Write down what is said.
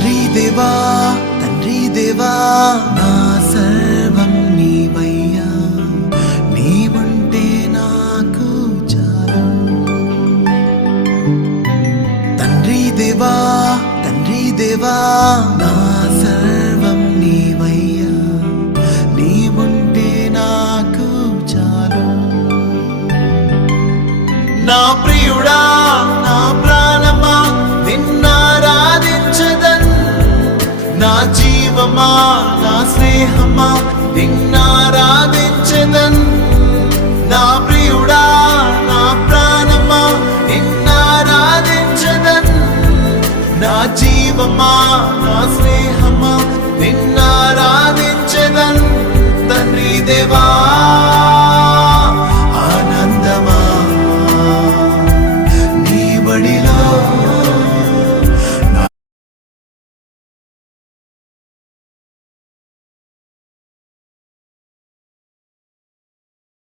తండ్రి దేవా నా సర్వం నీవయ్యా, నీవుంటే నాకు చాలు. తండ్రి దేవా నా సర్వం నీవయ్యా, నీవుంటే నాకు చాలు. నా ప్రియుడా నా ప్రాణమా నిన్నారాధించదన్, నా జీవమా నా స్నేహమా నిన్నారాధించదన్. నా ప్రియుడా నా ప్రాణమా నిన్నారాధించదన్, నా జీవమా నా స్నేహమా నిన్నారాధించదన్. తండ్రి దేవా